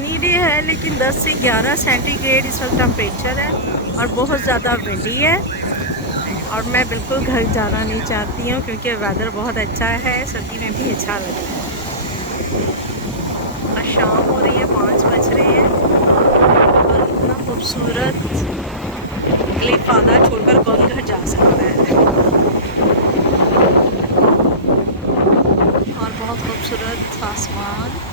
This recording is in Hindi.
सनी डे है, लेकिन 10 से 11 सेंटीग्रेड इस वक्त टेम्परेचर है और बहुत ज़्यादा विंडी है। और मैं बिल्कुल घर जाना नहीं चाहती हूँ क्योंकि वेदर बहुत अच्छा है, सर्दी में भी अच्छा लगता है। और शाम हो रही है, 5 बज रहे हैं और इतना खूबसूरत क्लिफ आधा छोड़कर कौन घर जा सकता है। और बहुत खूबसूरत आसमान।